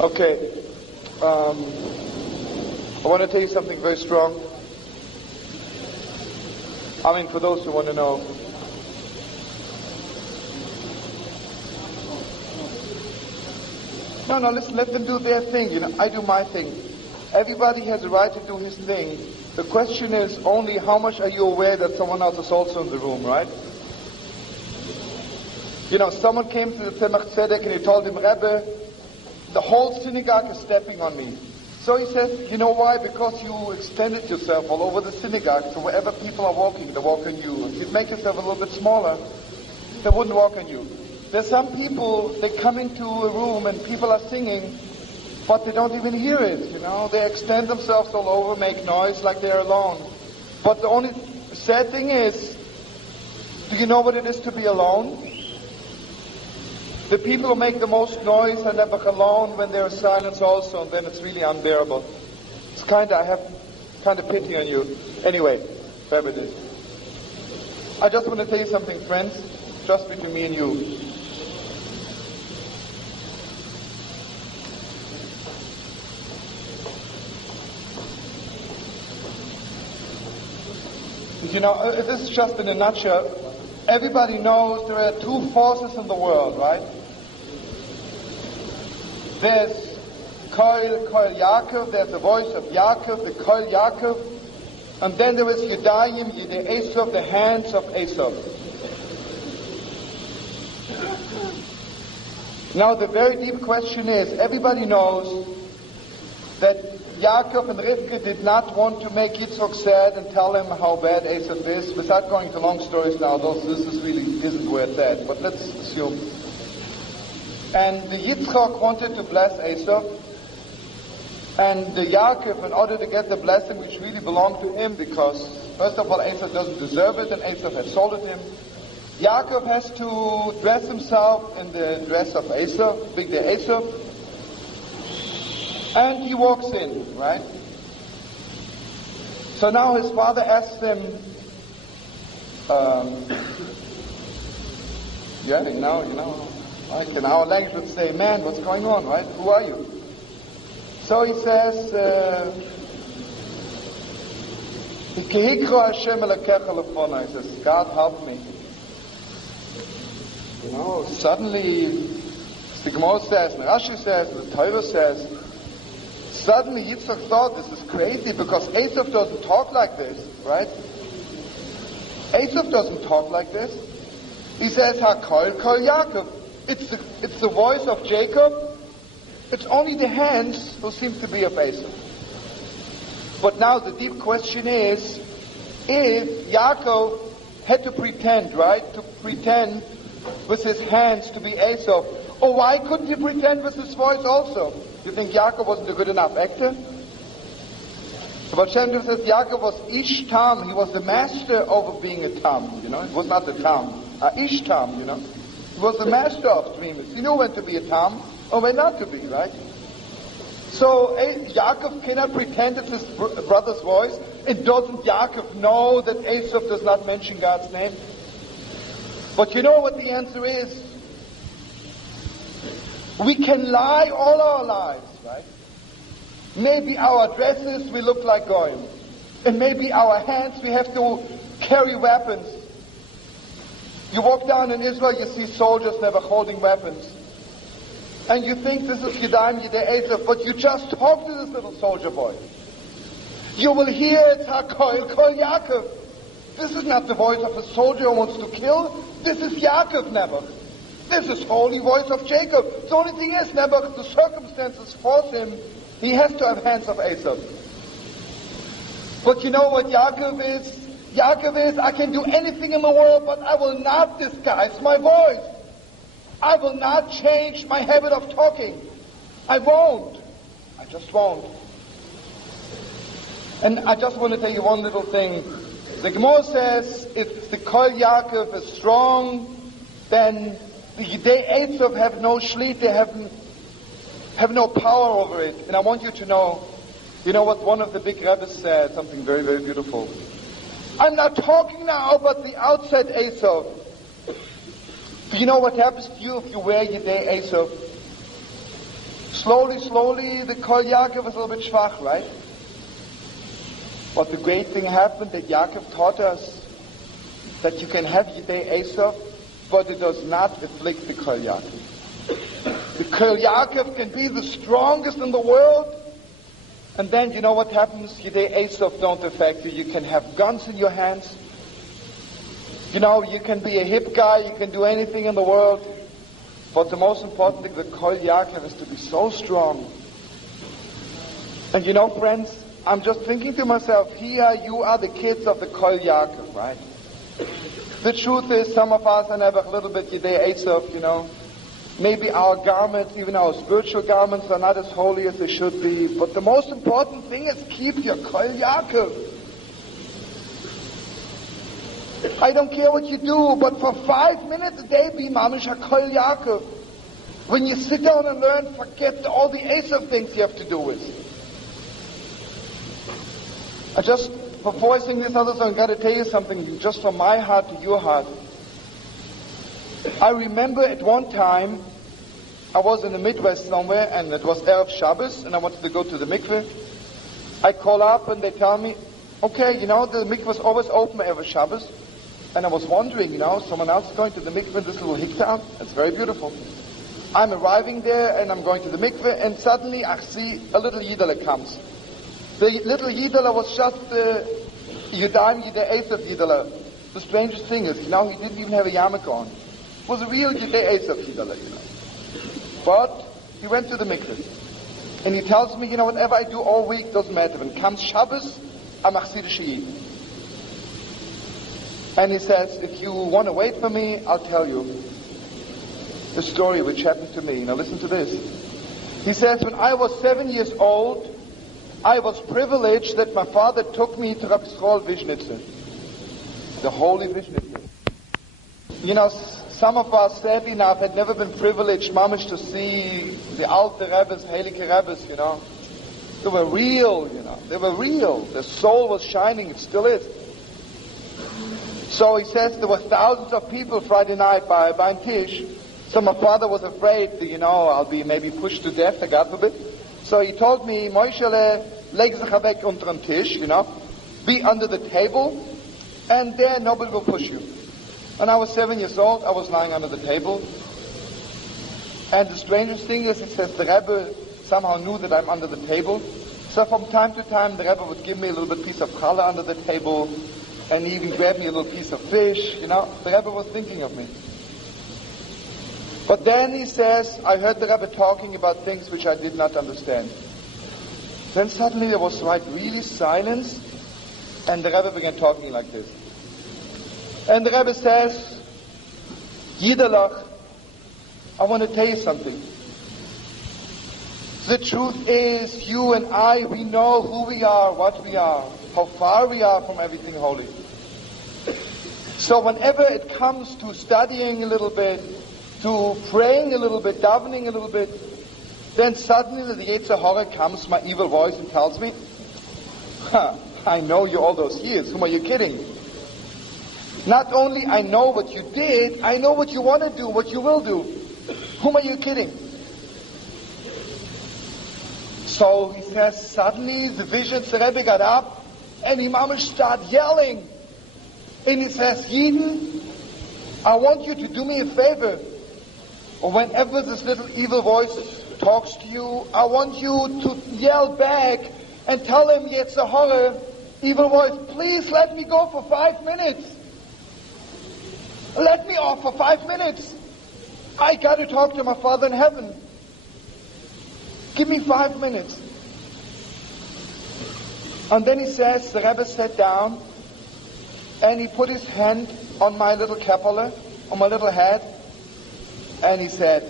Okay. I want to tell you something very strong. I mean, for those who want to know. No, listen, let them do their thing. I do my thing. Everybody has a right to do his thing. The question is only how much are you aware that someone else is also in the room, right? Someone came to the Tzemach Tzedek and he told him, Rebbe, the whole synagogue is stepping on me. So he says, you know why? Because you extended yourself all over the synagogue, so wherever people are walking, they walk on you. If you make yourself a little bit smaller, they wouldn't walk on you. There's some people, they come into a room and people are singing, but they don't even hear it, They extend themselves all over, make noise like they're alone. But the only sad thing is, do you know what it is to be alone? The people who make the most noise are never alone when there is silence also, and then it's really unbearable. I have kind of pity on you. Anyway, whatever it is. I just want to tell you something, friends, just between me and you. This is just in a nutshell. Everybody knows there are two forces in the world, right? There's Hakol Kol Yaakov, there's the voice of Yaakov, the Kol Yaakov, and then there is Yedei Esav, the hands of Esav. Now the very deep question is, everybody knows that Yaakov and Rivka did not want to make Yitzchak sad and tell him how bad Esav is. Without going to long stories now, this really isn't where it's at, but let's assume. And the Yitzchak wanted to bless Esav, and the Yaakov, in order to get the blessing which really belonged to him, because first of all Esav doesn't deserve it and Esav has sold him, Yaakov has to dress himself in the dress of Esav, big day Esav, and he walks in, right? So now his father asks him, like in our language would say, man, what's going on, right? Who are you? So he says, he says, God help me. Suddenly, the Gemara says, and Rashi says, the Torah says, suddenly Yitzchak thought this is crazy because Esav doesn't talk like this, right? Esav doesn't talk like this. He says, Hakol Kol Yaakov. It's the voice of Jacob. It's only the hands who seem to be of Esav. But now the deep question is, if Yaakov had to pretend, right? To pretend with his hands to be Esav, or why couldn't he pretend with his voice also? You think Yaakov wasn't a good enough actor? But Shem says Yaakov was Ish Tam. He was the master over being a Tam, It was not a Tam. Ish Tam, He was the master of dreamers. He knew when to be a Tam or when not to be, right? So Yaakov cannot pretend it's his brother's voice. And doesn't Yaakov know that Esav does not mention God's name? But you know what the answer is? We can lie all our lives, right? Maybe our dresses, we look like Goyim. And maybe our hands, we have to carry weapons. You walk down in Israel, you see soldiers never holding weapons. And you think this is Yedei Esav, but you just talk to this little soldier boy. You will hear it's Hakol Kol Yaakov. This is not the voice of a soldier who wants to kill. This is Yaakov never. This is holy voice of Jacob. The only thing is, never the circumstances force him. He has to have hands of Esav. But you know what Yaakov is? Yaakov is, I can do anything in the world, but I will not disguise my voice. I will not change my habit of talking. I won't. I just won't. And I just want to tell you one little thing. The Gemara says, if the Kol Yaakov is strong, then the Yedei Esav have no shlit, they have no power over it. And I want you to know what one of the big rabbis said, something very, very beautiful. I'm not talking now about the outside Esav. You know what happens to you if you wear Yedei Esav? Slowly, the Kol Yaakov was a little bit schwach, right? But the great thing happened that Yaakov taught us that you can have Yedei Esav, but it does not afflict the Kol Yaakov. The Kol Yaakov can be the strongest in the world, and then you know what happens? Yedei Esav don't affect you. You can have guns in your hands. You know, you can be a hip guy, you can do anything in the world. But the most important thing, the Kol Yaakov, is to be so strong. And you know, friends, I'm just thinking to myself, here you are the kids of the Kol Yaakov, right? The truth is, some of us are a little bit Yedei Esav, you know. Maybe our garments, even our spiritual garments, are not as holy as they should be. But the most important thing is keep your Kol Yaakov. I don't care what you do, but for 5 minutes a day, be mamish Hakol Yaakov. When you sit down and learn, forget all the Esav things you have to do with. Before I sing this other song, I got to tell you something, just from my heart to your heart. I remember at one time, I was in the Midwest somewhere, and it was Erev Shabbos, and I wanted to go to the Mikveh. I call up, and they tell me, okay, you know, the Mikveh was always open Erev Shabbos. And I was wondering, you know, someone else is going to the mikveh in this little hick town. It's very beautiful. I'm arriving there, and I'm going to the mikveh, and suddenly I see a little Yidele comes. The little Yidele was just the Yedei Esav Yidele. The strangest thing is, you know, he didn't even have a yarmulke on. It was a real Yedei Esav Yidele, you know. But he went to the mikveh. And he tells me, you know, whatever I do all week doesn't matter. When it comes Shabbos, I'm a Chassidish Yid. And he says, if you want to wait for me, I'll tell you the story which happened to me. Now listen to this. He says, when I was 7 years old, I was privileged that my father took me to Rabbi Yisrael Vishnitzer, the holy Vishnitzer. You know, some of us, sadly enough, had never been privileged, mamish, to see the Alte Rebbes, Heilige Rebbes, you know. They were real, you know. They were real. Their soul was shining. It still is. So he says there were thousands of people Friday night by Tish. So my father was afraid that, you know, I'll be maybe pushed to death, God forbid. So he told me, Moishele, leg sich weg unter dem Tisch, you know. Be under the table, and there nobody will push you. When I was 7 years old, I was lying under the table. And the strangest thing is, it says the Rebbe somehow knew that I'm under the table. So from time to time, the Rebbe would give me a little bit piece of challah under the table, and he even grabbed me a little piece of fish, you know. The Rebbe was thinking of me. But then he says, I heard the Rebbe talking about things which I did not understand. Then suddenly there was like really silence, and the Rebbe began talking like this. And the Rebbe says, Yidelach, I want to tell you something. The truth is, you and I, we know who we are, what we are, how far we are from everything holy. So whenever it comes to studying a little bit, to praying a little bit, davening a little bit, then suddenly the Yetzer Hara comes, my evil voice, and tells me, I know you all those years. Whom are you kidding? Not only I know what you did, I know what you want to do, what you will do. Whom are you kidding? So he says, suddenly the visions, the Rebbe got up, and Imam started yelling. And he says, Yidden, I want you to do me a favor. Or whenever this little evil voice talks to you, I want you to yell back and tell him, Yetzer Hara, evil voice, please let me go for 5 minutes. Let me off for 5 minutes. I got to talk to my Father in heaven. Give me 5 minutes. And then he says, the Rebbe sat down, and he put his hand on my little kapala, on my little head, and he said,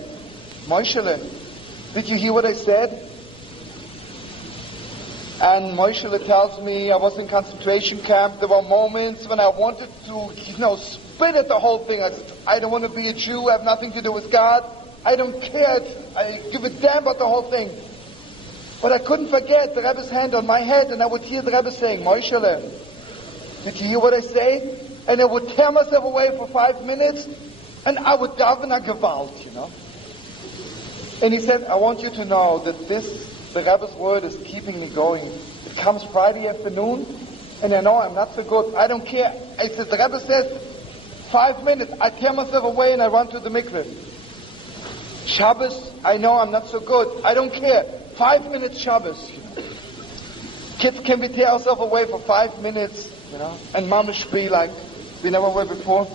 Moishele, did you hear what I said? And Moishele tells me, I was in concentration camp. There were moments when I wanted to, spit at the whole thing. I said, I don't want to be a Jew. I have nothing to do with God. I don't care. I give a damn about the whole thing. But I couldn't forget the Rebbe's hand on my head, and I would hear the Rebbe saying, Moishele, did you hear what I say? And I would tear myself away for 5 minutes, and I would daven a Gewalt, you know. And he said, I want you to know that the Rebbe's word is keeping me going. It comes Friday afternoon, and I know I'm not so good. I don't care. I said, the Rebbe says, 5 minutes. I tear myself away and I run to the mikveh. Shabbos, I know I'm not so good. I don't care. 5 minutes Shabbos. Kids can we tear ourselves away for 5 minutes, and mamish be like we never were before.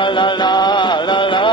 la la la la la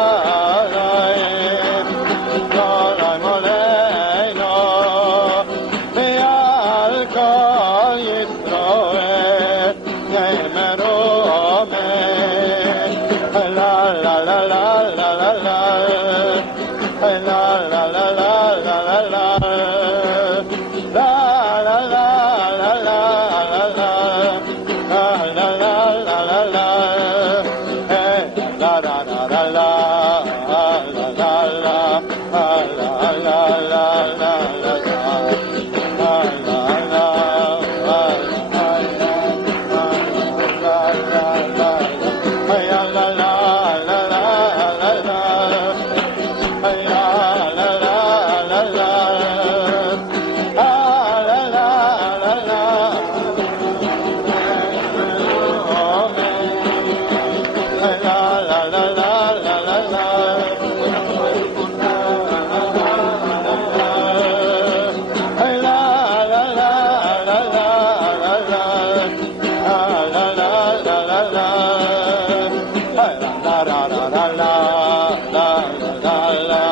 la la